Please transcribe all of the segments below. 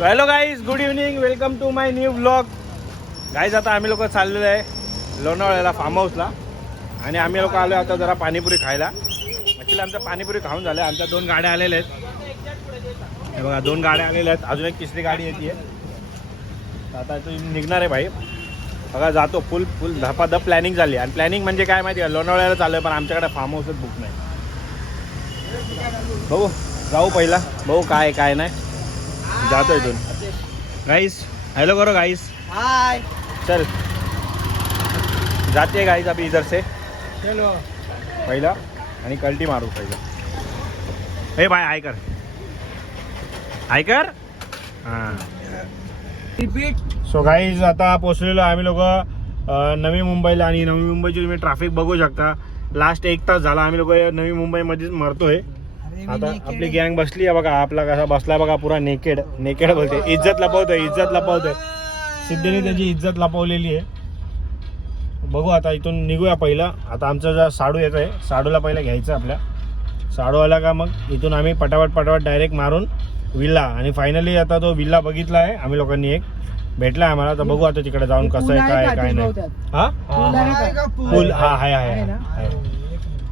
Hello guys, good evening, welcome to my new blog. Guys आता आम्ही लोक चाललेलो आहे लोणावळ्याला फार्म हाऊसला आणि आम्ही लोक आलो आता जरा पाणीपुरी खायला. ॲक्च्युली आमच्या पाणीपुरी खाऊन झालं. आमच्या 2 गाड्या आलेल्या आहेत. हे बघा 2 गाड्या आलेल्या आहेत, अजून एक तिसरी गाडी येते. आता तो निघणार आहे भाई. बघा जातो फुल धपाधप प्लॅनिंग झाली. आणि प्लॅनिंग म्हणजे काय माहिती आहे, लोणावळ्याला चालू आहे पण आमच्याकडे फार्म हाऊसच बुक नाही. बघू जाऊ पहिला, बघू काय काय नाही. जातो इथून. गाइस हेलो करो गाइस. हाय चल जाते गाइस अभी इधर से. चलो पहिला आणि कल्टी मारू पहिला. हे भाई हाय कर, हाय कर. हां रिपीट. सो गाइस आता पोहोचलेलो आम्ही लोक नवी मुंबईला. आणि नवी मुंबईची तुम्ही ट्रॅफिक बघू शकता. लास्ट 1 तास झाला आम्ही लोक नवी मुंबईमध्येच मरतोय. आता आपली गँग बसली आहे बघा. आपला कसा बसलाय बघा, पुरा नेकेड बोलते. इज्जत लपवतोय. सिद्धीने त्याची इज्जत लपवलेली आहे. बघू आता इथून निघूया पहिला. आता आमचा जो साडू येत आहे, साडूला पहिला घ्यायचं. आपल्या साडू आला का मग इथून आम्ही पटापट डायरेक्ट मारून विल्ला. आणि फायनली आता तो विल्ला बघितला आहे आम्ही लोकांनी, एक भेटला आम्हाला. तर बघू आता तिकडे जाऊन कसं आहे काय नाही. हा पूल हाय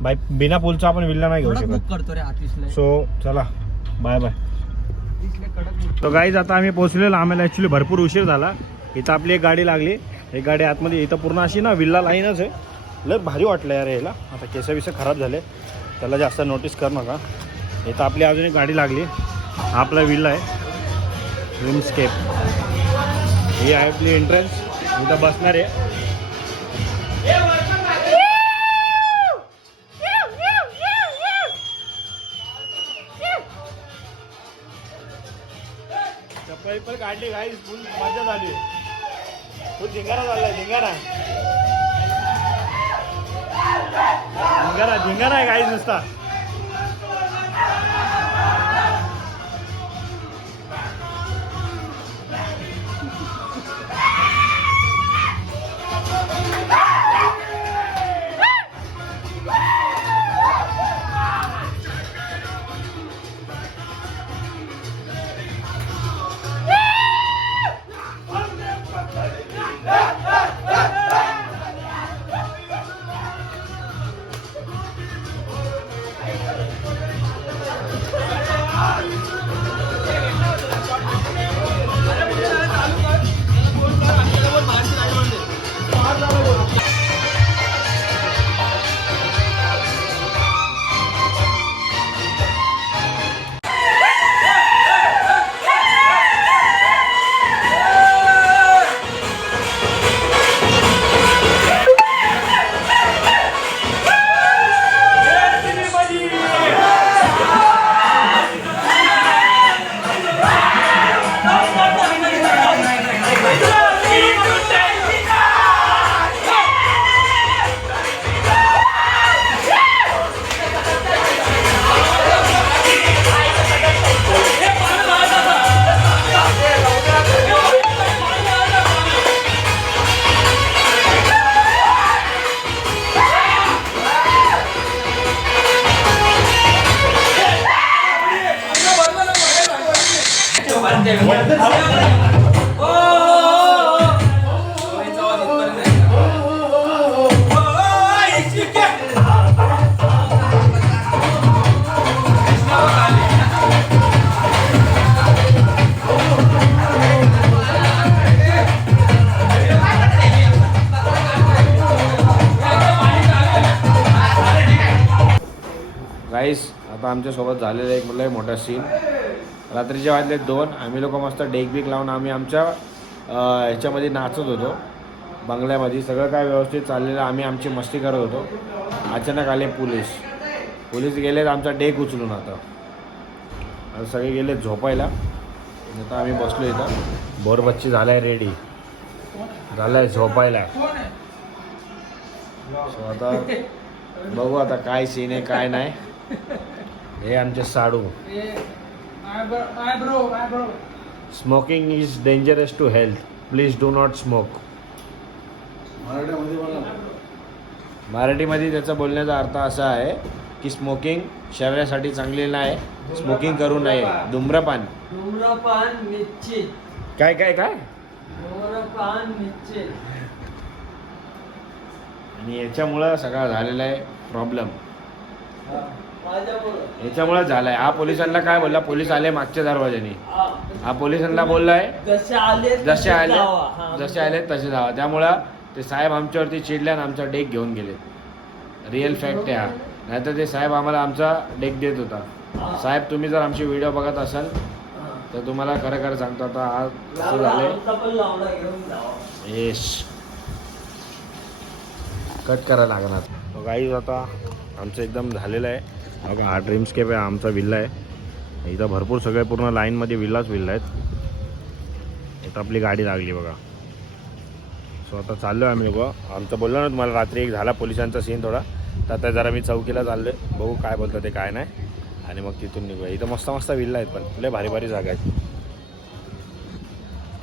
बाय. बिना पूलचा आपण विल्ला नाही घेऊ शकत. सो चला बाय बाय. तो गाईज आता आम्ही पोहोचलेलो. आम्हाला ॲक्च्युली भरपूर उशीर झाला. इथं आपली एक गाडी लागली. एक गाडी आतमध्ये. इथं पूर्ण अशी ना विल्ला लाईनच आहे. लय भारी वाटलं यार यायला. आता केस खराब झाले, त्याला जास्त नोटीस कर नका. इथं आपली अजून एक गाडी लागली. हा आपला विल्ला आहे रिमस्केप. ही आहे आपली एंट्रन्स. इथं बसणार आहे. चप्पल काढली गाईस, फुल मजा झाली. फुल धिंगारा झालाय. धिंगारा आहे गाईस नुसता. गाईस आता आमच्यासोबत झालेला एक लय मोठा सीन. रात्रीचे वाजले 2. आम्ही लोक मस्त डेक लावून आम्ही आमच्या ह्याच्यामध्ये नाचत होतो. बंगल्यामध्ये सगळं काय व्यवस्थित चाललेलं. आम्ही आमची मस्ती करत होतो. अचानक आले पोलीस गेलेत आमचा डेक उचलून. आता सगळे गेले झोपायला. आता आम्ही बसलो इथं. बोरबच्ची झालाय रेडी, झालाय झोपायला. सो आता बघू आता काय सीन आहे काय नाही. हे आमचे साडू. Smoking is dangerous to health, please do not smoke. मराठीमध्ये त्याचा बोलण्याचा अर्थ असा आहे की स्मोकिंग शरीरासाठी चांगली नाही, स्मोकिंग करू नये. धूम्रपान निश्चित. काय काय काय धूम्रपान निश्चित. आणि याच्यामुळं सगळा झालेला आहे प्रॉब्लेम. माझ्यामुळं. याच्यामुळं झालाय. हा पोलिसांना काय बोलला, पोलीस आले मागच्या दरवाजाने. हा पोलिसांना बोललाय जसे आले जसे आले जावा. हा. जसे आले तसे जावा. त्यामुळं ते साहेब आमच्यावरती चिडले आणि आमचा डेक घेऊन गेले. रिअल फॅक्ट आहे हा. नाहीतर ते साहेब आम्हाला आमचा डेक देत होता. साहेब तुम्ही जर आमची व्हिडिओ बघत असाल तर तुम्हाला खरं खरं सांगतो आता आज असं झालंय. आमचा पण लावला घेऊन जावा. येस कट करायला लागणार. गाईज आता आमचं एकदम झालेलं आहे. बघा हा ड्रीमस्केप आहे, आमचा विल्ला आहे. इथं भरपूर सगळे पूर्ण लाईनमध्ये विल्लाच विल्ला आहेत. इथं आपली गाडी लागली बघा. सो आता चाललो आहे आम्ही लोक. आमचं बोललो ना तुम्हाला रात्री एक झाला पोलिसांचा सीन थोडा, तर आता जरा मी चौकीला चाललो आहे. बघू काय बोलतं ते काय नाही, आणि मग तिथून निघूया. इथं मस्त मस्त विल्ला आहेत, पण लय भारी भारी जागा आहेत.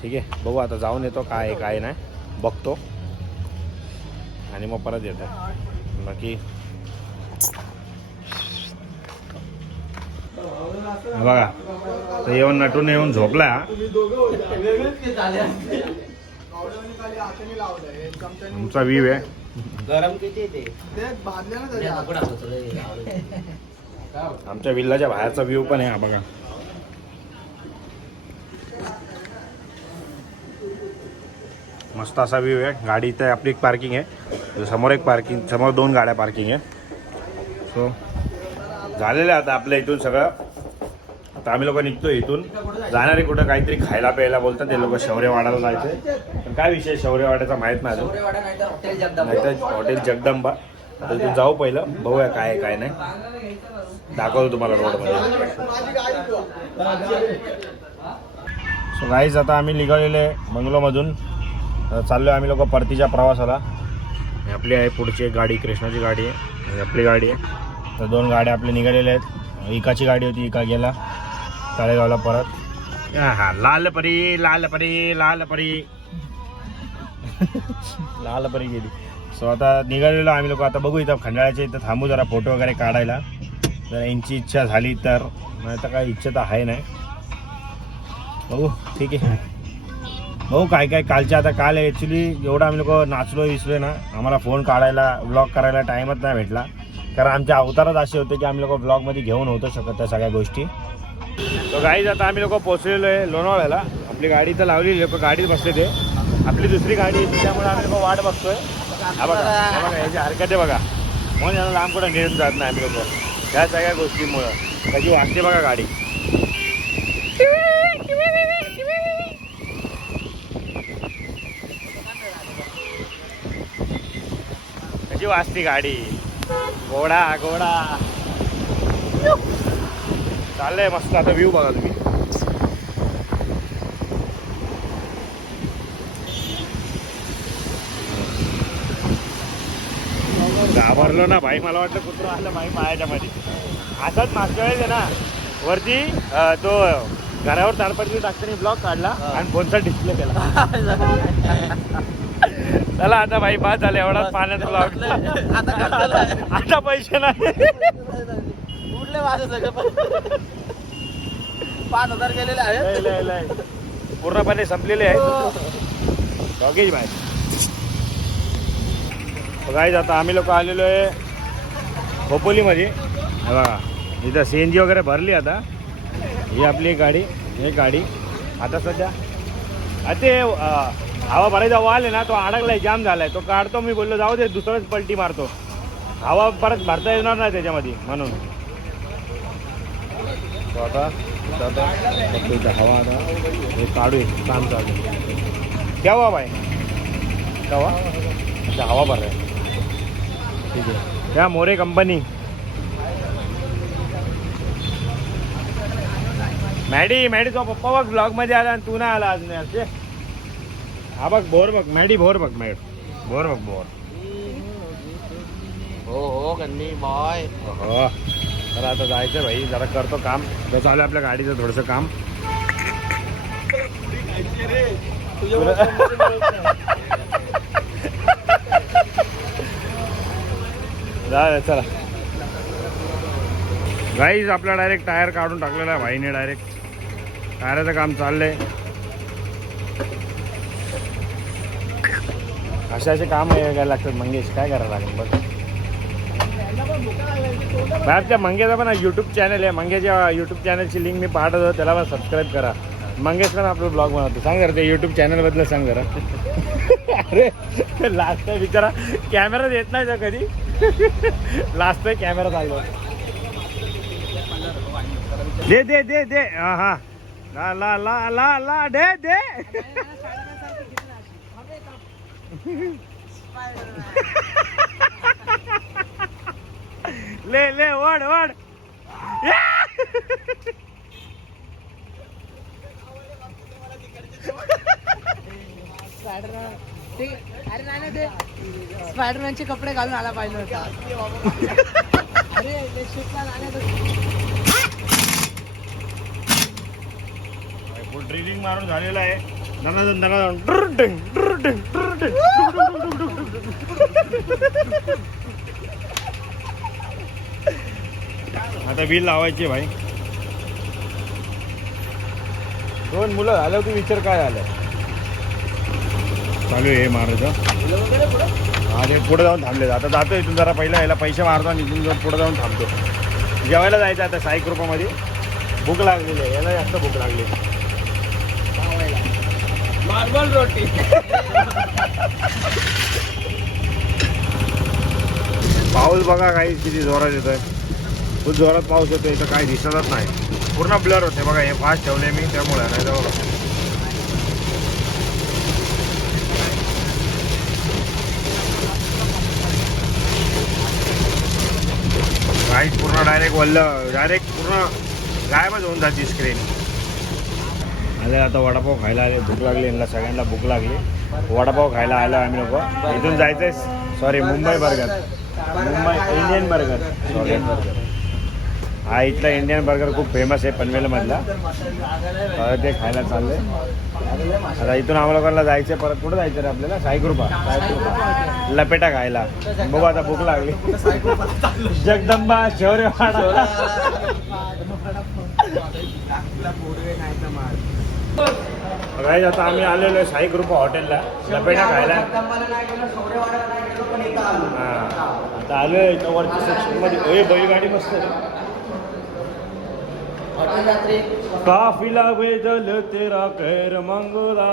ठीक आहे, बघू आता जाऊन येतो काय आहे काय नाही बघतो, आणि मग परत येतो. बाकी बघा तर येऊन नटून येऊन झोपला. आमचा व्ह्यू आहे. गरम किती ते आमच्या विल्लाच्या बाहेरचा व्ह्यू पण आहे हा बघा. मस्त असा व्ह्यू आहे. गाडी इथे आपली एक पार्किंग आहे, समोर एक पार्किंग, समोर 2 गाड्या पार्किंग आहे. सो झालेलं आहे आता आपल्या इथून सगळं. आता आम्ही लोक निघतो इथून. जाणारे कुठं काहीतरी खायला प्यायला बोलतात ते लोक. शौर्यवाडाला जायचे, पण काय विषय शौर्यवाड्याचा माहीत नाही अजून. नाहीतर हॉटेल जगदंबा. आता इथून जाऊ पहिलं, बघूया काय आहे काय नाही. दाखवतो तुम्हाला रोडमध्ये. सो गाईज आता आम्ही निघालेले आहे बंगलोमधून. चाललो आहे आम्ही लोक परतीच्या प्रवासाला. आपली आहे पुढची एक गाडी, कृष्णाची गाडी आहे, आपली गाडी आहे. तर 2 गाड्या आपल्या निघालेल्या आहेत. इकाची गाडी होती, इका गेला ताळेगावला परत. हा लाल परी लाल परी लाल परी लाल परी गेली. सो आता निघालेलो आम्ही लोक. आता बघू इथं खंडाळ्याच्या इथं थांबू जरा फोटो वगैरे काढायला, जर यांची इच्छा झाली तर. नाही तर काय इच्छा तर आहे नाही. बघू ठीक आहे, बघू काय काय. कालच्या आता काल ॲक्च्युली एवढं आम्ही लोक नाचलो विसलो ना, आम्हाला फोन काढायला ब्लॉग करायला टाईमच नाही भेटला. कारण आमचे अवतारच असे होते की आम्ही लोक ब्लॉगमध्ये घेऊन होतो शकत त्या सगळ्या गोष्टी. तर गाडीच आता आम्ही लोक पोचलेलो आहे लोणावळ्याला. आपली गाडी तर लावलेली लोक गाडीत बसले ते. आपली दुसरी गाडी आहे त्यामुळे आम्ही लोक वाट बघतोय. हा बघा हा बघा याची हरकत आहे बघा. म्हणून याला लांब कुठं नेऊन जात नाही आम्ही लोक ह्या सगळ्या गोष्टींमुळं. कशी वाजते बघा गाडी. कशी वाजते गाडी. घोडा घोडा चाललंय मस्त. आता व्ह्यू बघा तुम्ही. घाबरलो ना भाई, मला वाटलं कुत्रं आलं भाई पायाच्या मध्ये. असंच मागच्या वेळेस आहे ना वरती तो घरावर ताडपत्री टाकताना ब्लॉक काढला आणि फोनचा डिस्प्ले केला. चला आता भाई बाद झाले एवढाच पाण्यात ब्लॉक. आता पैसे नाही उडले माझं सगळं. 5,000 गेलेले आहेत, पूर्णपणे संपलेले आहेत. डॉगेज भाई गाईज आता आम्ही लोक आलेलो आहे खोपोलीमध्ये. बघा इथं CNG वगैरे भरली. आता ही आपली गाडी, एक गाडी आता सध्या ते हवा भरायचा वाल आहे ना, तो अडकलाय, जाम झालाय. तो काढतो मी, बोललो जाऊ दे दुसरंच पलटी मारतो. हवा परत भरता येणार नाही त्याच्यामध्ये म्हणून. तो आता हवा आता हे काढू काम चालू. क्या हुआ भाई, क्या हुआ? अच्छा हवा भर रहा है, ठीक आहे. क्या मोरे कंपनी. मॅडी तो पप्पा बघ ब्लॉग मध्ये आला आणि तू नाही आला अजून. असे हा बघ बोर बघ, मॅडी बोर बघ, बोर बघ बोर. हो गन्नी बॉय. हो तर आता जायचं भाई, जरा करतो काम. तर चालू आपल्या गाडीचं थोडंसं काम. चला गाईज आपला डायरेक्ट टायर काढून टाकलेला आहे भाईने. डायरेक्ट टायराचं काम चाललंय. असे काम घ्यायला लागतात मंगेश. काय करायला लागेल बघ. बाहेर त्या मंगेचा पण यूट्यूब चॅनल आहे. मंगेच्या यूट्यूब चॅनलची लिंक मी पाठवतो. त्याला पण सबस्क्राईब करा. मंगेश पण आपलं ब्लॉग बनवतो. सांग जरा ते यूट्यूब चॅनलबद्दल सांग जरा. अरे लास्ट आहे बिचारा. कॅमेरा देत नाही का कधी. लास्ट आहे कॅमेरा चालू. दे दे दे दे. हा हा ला ला ला ला ला दे दे. ले ले वड वड. स्पायडरमॅनचे कपडे घालून आला पाहिजे होता. अरे ड्रिलिंग मारून झालेला आहे. आता बिल लावायची भाई. 2 मुलं झालं तू विचार काय झालं. चालू आहे मारायचं. हा ते पुढे जाऊन थांबले. आता जातो इथून जरा पहिला यायला पैसे मारतो आणि इथून जाऊन पुढे जाऊन थांबतो. जेवायला जायचं आता साई कृपामध्ये. भूक लागलेली आहे. याला जास्त भूक लागली. नॉर्मल रोटी. पाऊस बघा काही किती जोरात येतोय. खूप जोरात पाऊस येतोय. इथं काही दिसतच नाही. पूर्ण ब्लर होते बघा. हे फास्ट ठेवले मी त्यामुळे. नाही तर बघा काही पूर्ण डायरेक्ट डायरेक्ट पूर्ण गायबच होऊन जाते स्क्रीन. आले आता वडापाव खायला आले. भूक लागली यांना सगळ्यांना. भूक लागली. वडापाव खायला आलो आम्ही लोक. इथून जायचंय sorry Mumbai burger. Mumbai Indian burger. Sorry burger. हा इथला इंडियन बर्गर खूप फेमस आहे पनवेलमधला. ते खायला चाललंय. आता इथून आम्हाला लोकांना जायचं. परत कुठं जायचं रे आपल्याला. साईकृपा. लपेटा खायला. बघू आता भूक लागली. जगदंबा शौर्यवाडा. गाईज आता आम्ही आलेलो आहे साईकृपा हॉटेलला लपेटा खायला. हां आता आलो आहे इथं वरच्या सेक्शनमध्ये. बैलगाडी मस्त आहे. काफिला वेदल तेरा कैर मंगोला.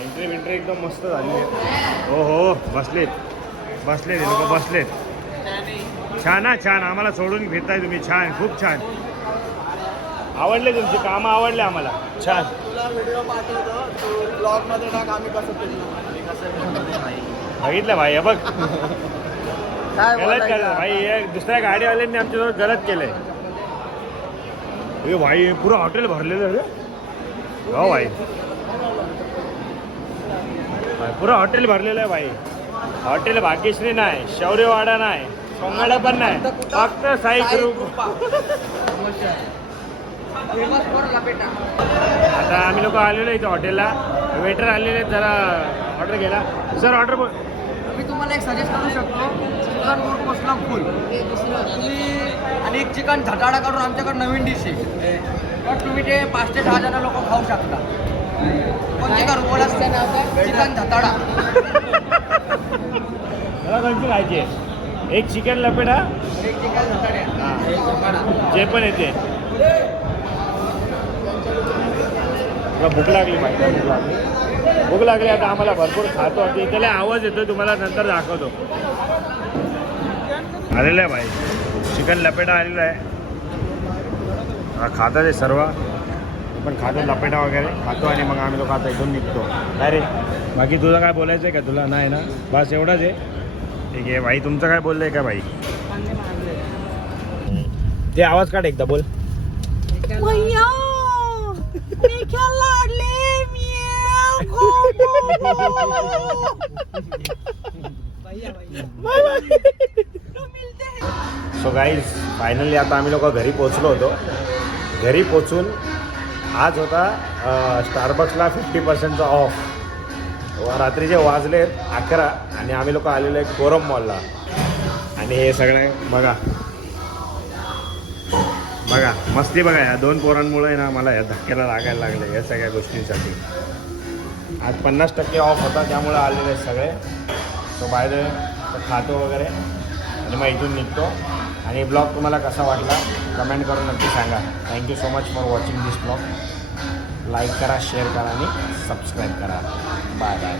एंट्री एकदम मस्त झाली आहे. हो हो बसलेत लोक बसलेत. छान हा छान. आम्हाला सोडून फिरताय तुम्ही. छान खूप छान. आवडले तुमची कामं. आवडले आम्हाला. छान. तुला व्हिडिओ पाठवतो. तू ब्लॉग मध्ये टाक. आम्ही कसं बघितलं भाई. हे बघ गलत केलं भाई. दुसऱ्या गाडीवाल्यांनी आमच्याजवळ गलत केलंय. हे भाई पुरं हॉटेल भरलेलं रे. हो भाई पुरं हॉटेल भरलेलं आहे भाई. हॉटेल भाग्यश्री नाही. शौर्यवाडा नाही. कोंगाडा पण नाही. फक्त साई कृपा. आता आम्ही लोक आलेलो इथं हॉटेलला. वेटर आलेले जरा ऑर्डर केला. सर ऑर्डर बोल. मी तुम्हाला एक सजेस्ट करू शकतो. चिकन मोठमोसला फुल तुम्ही आणि एक चिकन झटाडा काढून आमच्याकडे नवीन डिश आहे. पण तुम्ही ते 5 ते 6 जण लोक खाऊ शकता. कोणते करू बोला. चिकन झटाडा. मला कोणती खायची. एक चिकन लपेटा. एक चिकन झटाड्या. हां जे पण येते. भूक लागली पाहिजे. भूक लागली. आता आम्हाला भरपूर खातो. त्याला आवाज येतोय तुम्हाला नंतर दाखवतो. आलेलं आहे भाई. चिकन लपेटा आलेला आहे. खातात आहे सर्व. पण खातो लपेटा वगैरे खातो आणि मग आम्ही लोक आता इथून निघतो. अरे बाकी तुझं काय बोलायचं आहे का. तुला नाही ना. बस एवढंच आहे. ठीक आहे भाई. तुमचं काय बोललं आहे का भाई. ते आवाज काढ एकदा बोल. सो गाईज फायनली आता आम्ही लोक घरी पोचलो होतो. घरी पोचून आज होता स्टारबक्सला 50% ऑफ. रात्रीचे वाजलेत 11 आणि आम्ही लोक आलेलो आहे कोरम मॉलला. आणि हे सगळे बघा बघा मस्ती बघा, या 2 पोरांमुळे ना मला या धक्क्याला लागायला लागले या सगळ्या गोष्टींसाठी. आज 50% ऑफ होता त्यामुळे आलेले आहेत सगळे. तो बाहेर खातो वगैरे आणि मग इथून निघतो. आणि ब्लॉग तुम्हाला कसा वाटला कमेंट करून नक्की सांगा. Thank you so much for watching this blog. Like करा, शेअर करा आणि सबस्क्राईब करा. Bye bye.